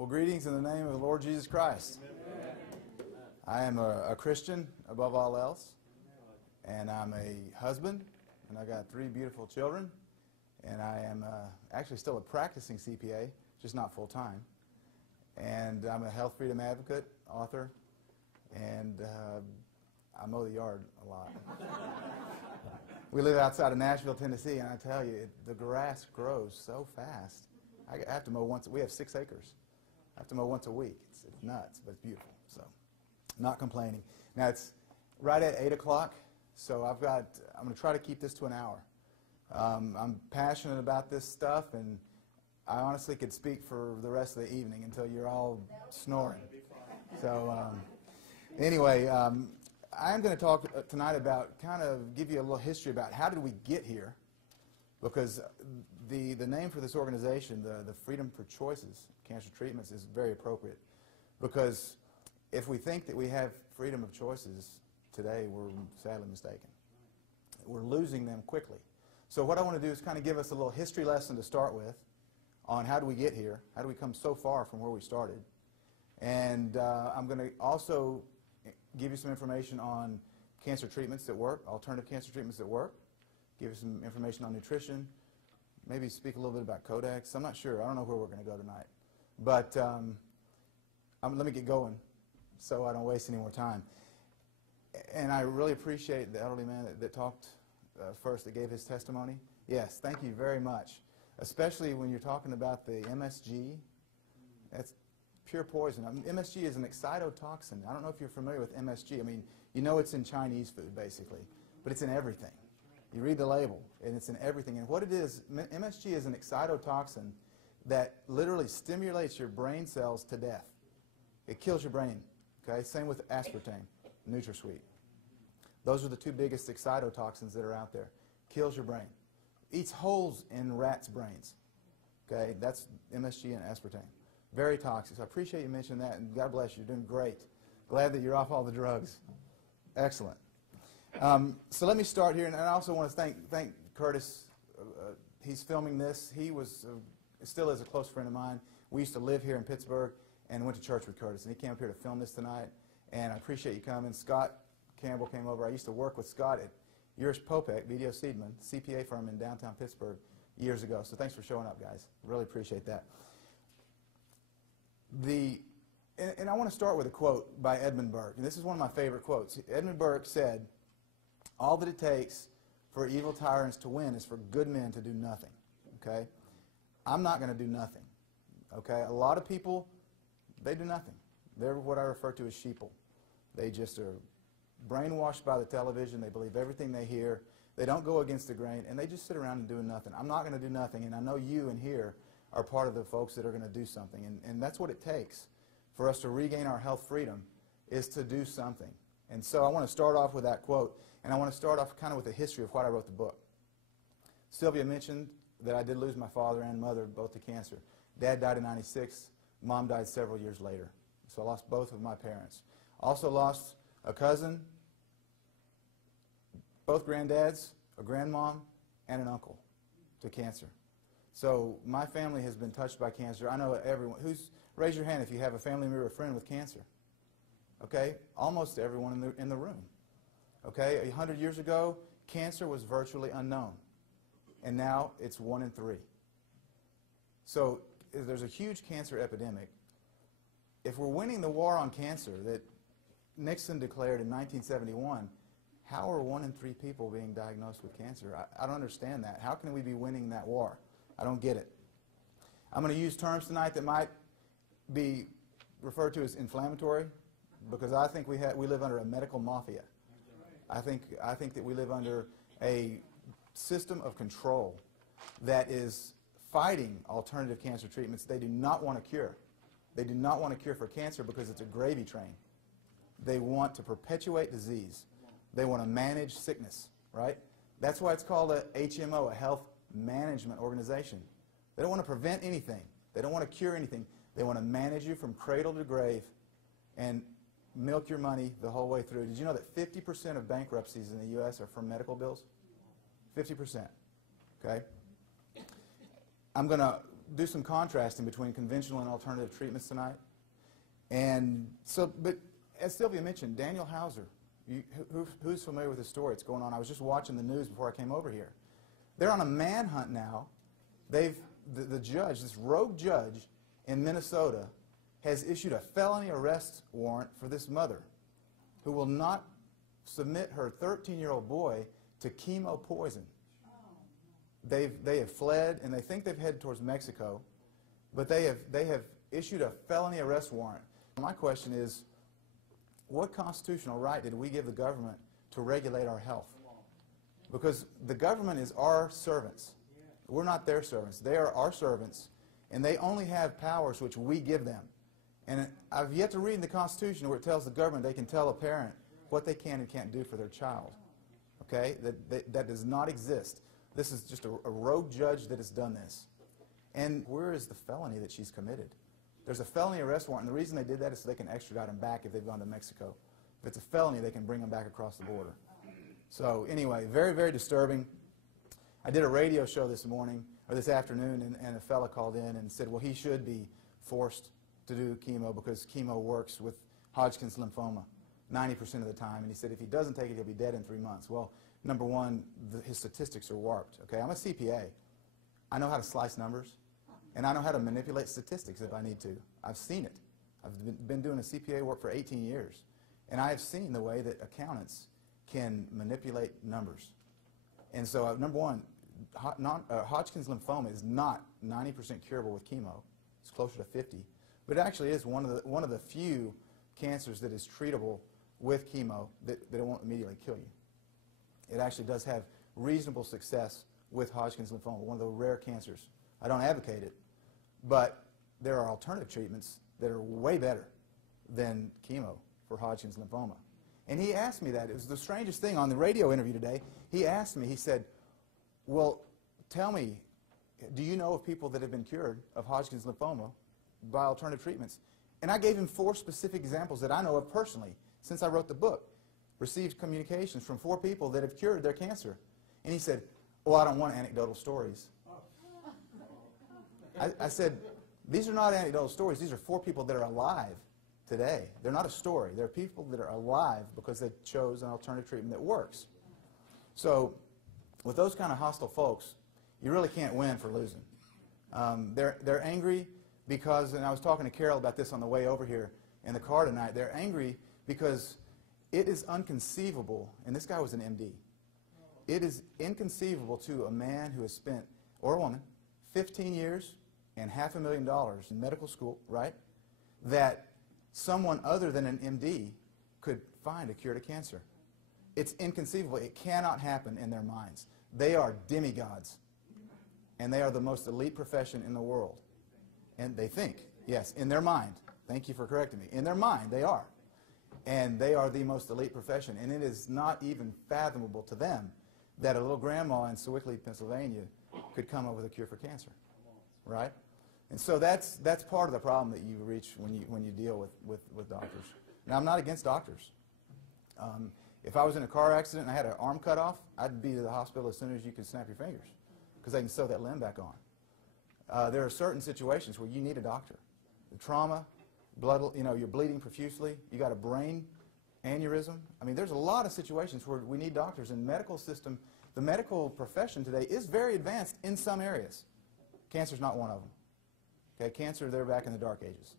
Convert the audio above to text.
Well, greetings in the name of the Lord Jesus Christ. Amen. I am a Christian above all else, and I'm a husband, and I got 3 beautiful children, and I am actually still a practicing CPA, just not full-time. And I'm a health freedom advocate, author, and I mow the yard a lot. We live outside of Nashville, Tennessee, and I tell you, the grass grows so fast. I have to mow once. We have 6 acres. I have to mow once a week. It's nuts, but it's beautiful. So, not complaining. Now it's right at 8 o'clock, so I'm going to try to keep this to an hour. I'm passionate about this stuff, and I honestly could speak for the rest of the evening until you're all snoring. So, anyway, I'm going to talk tonight about, kind of give you a little history about how did we get here, because the name for this organization, the Freedom for Choices Cancer Treatments, is very appropriate. Because if we think that we have freedom of choices today, we're sadly mistaken. We're losing them quickly. So what I want to do is kind of give us a little history lesson to start with on how do we get here, how do we come so far from where we started. And I'm going to also give you some information on cancer treatments that work, alternative cancer treatments that work, give you some information on nutrition, maybe speak a little bit about Codex. I'm not sure. I don't know where we're going to go tonight. But let me get going so I don't waste any more time. And I really appreciate the elderly man that talked first, that gave his testimony. Yes, thank you very much. Especially when you're talking about the MSG. That's pure poison. MSG is an excitotoxin. I don't know if you're familiar with MSG. I mean, you know it's in Chinese food, basically. But it's in everything. You read the label, and it's in everything. And what it is, MSG is an excitotoxin that literally stimulates your brain cells to death. It kills your brain. Okay? Same with aspartame, NutraSweet. Those are the 2 biggest excitotoxins that are out there. Kills your brain. Eats holes in rats' brains. Okay? That's MSG and aspartame. Very toxic. So I appreciate you mentioning that, and God bless you. You're doing great. Glad that you're off all the drugs. Excellent. So let me start here, and I also want to thank Curtis. He's filming this. He was, still is a close friend of mine. We used to live here in Pittsburgh and went to church with Curtis, and he came up here to film this tonight, and I appreciate you coming. Scott Campbell came over. I used to work with Scott at Urish Popek, BDO Seidman, CPA firm in downtown Pittsburgh years ago. So thanks for showing up, guys. Really appreciate that. And I want to start with a quote by Edmund Burke, and this is one of my favorite quotes. Edmund Burke said, "All that it takes for evil tyrants to win is for good men to do nothing." Okay? I'm not going to do nothing. Okay? A lot of people, they do nothing. They're what I refer to as sheeple. They just are brainwashed by the television. They believe everything they hear. They don't go against the grain, and they just sit around and do nothing. I'm not going to do nothing, and I know you in here are part of the folks that are going to do something. And that's what it takes for us to regain our health freedom, is to do something. And so I want to start off with that quote, and I want to start off kind of with the history of why I wrote the book. Sylvia mentioned that I did lose my father and mother both to cancer. Dad died in '96. Mom died several years later. So I lost both of my parents. Also lost a cousin, both granddads, a grandmom, and an uncle to cancer. So my family has been touched by cancer. I know everyone. Raise your hand if you have a family member or a friend with cancer. Okay? Almost everyone in the room. Okay? 100 years ago, cancer was virtually unknown. And now it's 1 in 3. So there's a huge cancer epidemic. If we're winning the war on cancer that Nixon declared in 1971, how are 1 in 3 people being diagnosed with cancer? I don't understand that. How can we be winning that war? I don't get it. I'm going to use terms tonight that might be referred to as inflammatory, because I think we live under a medical mafia. I think that we live under a system of control that is fighting alternative cancer treatments they do not want to cure. They do not want to cure for cancer because it's a gravy train. They want to perpetuate disease. They want to manage sickness, right? That's why it's called a HMO, a health management organization. They don't want to prevent anything. They don't want to cure anything. They want to manage you from cradle to grave and milk your money the whole way through. Did you know that 50% of bankruptcies in the U.S. are from medical bills? 50%. Okay? I'm going to do some contrasting between conventional and alternative treatments tonight. And so, but as Sylvia mentioned, Daniel Hauser, who's familiar with the story? It's going on. I was just watching the news before I came over here. They're on a manhunt now. The judge, this rogue judge in Minnesota, has issued a felony arrest warrant for this mother who will not submit her 13-year-old boy to chemo poison. They have fled, and they think they've headed towards Mexico, but they have issued a felony arrest warrant. My question is, what constitutional right did we give the government to regulate our health? Because the government is our servants. We're not their servants. They are our servants, and they only have powers which we give them. And I've yet to read in the Constitution where it tells the government they can tell a parent what they can and can't do for their child. Okay? That does not exist. This is just a rogue judge that has done this. And where is the felony that she's committed? There's a felony arrest warrant, and the reason they did that is so they can extradite them back if they've gone to Mexico. If it's a felony, they can bring them back across the border. So anyway, very, very disturbing. I did a radio show this morning, or this afternoon, and a fella called in and said, well, he should be forced to do chemo because chemo works with Hodgkin's lymphoma 90% of the time. And he said if he doesn't take it, he'll be dead in 3 months. Well, number one, his statistics are warped. Okay, I'm a CPA. I know how to slice numbers, and I know how to manipulate statistics if I need to. I've seen it. I've been doing a CPA work for 18 years, and I have seen the way that accountants can manipulate numbers. And so, number one, Hodgkin's lymphoma is not 90% curable with chemo. It's closer to 50. But it actually is one of the few cancers that is treatable with chemo that it won't immediately kill you. It actually does have reasonable success with Hodgkin's lymphoma, one of the rare cancers. I don't advocate it, but there are alternative treatments that are way better than chemo for Hodgkin's lymphoma. And he asked me that. It was the strangest thing on the radio interview today. He asked me, he said, well, tell me, do you know of people that have been cured of Hodgkin's lymphoma by alternative treatments? And I gave him 4 specific examples that I know of personally since I wrote the book. Received communications from 4 people that have cured their cancer. And he said, oh, I don't want anecdotal stories. I said, these are not anecdotal stories. These are 4 people that are alive today. They're not a story. They're people that are alive because they chose an alternative treatment that works. So with those kind of hostile folks, you really can't win for losing. They're angry because, and I was talking to Carol about this on the way over here in the car tonight, they're angry because it is inconceivable, and this guy was an MD, it is inconceivable to a man who has spent, or a woman, 15 years and $500,000 in medical school, right, that someone other than an MD could find a cure to cancer. It's inconceivable. It cannot happen in their minds. They are demigods, and they are the most elite profession in the world. And they think, yes, in their mind. Thank you for correcting me. In their mind, they are. And they are the most elite profession. And it is not even fathomable to them that a little grandma in Sewickley, Pennsylvania could come up with a cure for cancer. Right? And so that's part of the problem that you reach when you deal with doctors. Now, I'm not against doctors. If I was in a car accident and I had an arm cut off, I'd be to the hospital as soon as you could snap your fingers because they can sew that limb back on. There are certain situations where you need a doctor. The trauma, blood, you're bleeding profusely, you got a brain aneurysm. I mean, there's a lot of situations where we need doctors. And medical system, the medical profession today is very advanced in some areas. Cancer's not one of them. Okay, cancer, they're back in the dark ages.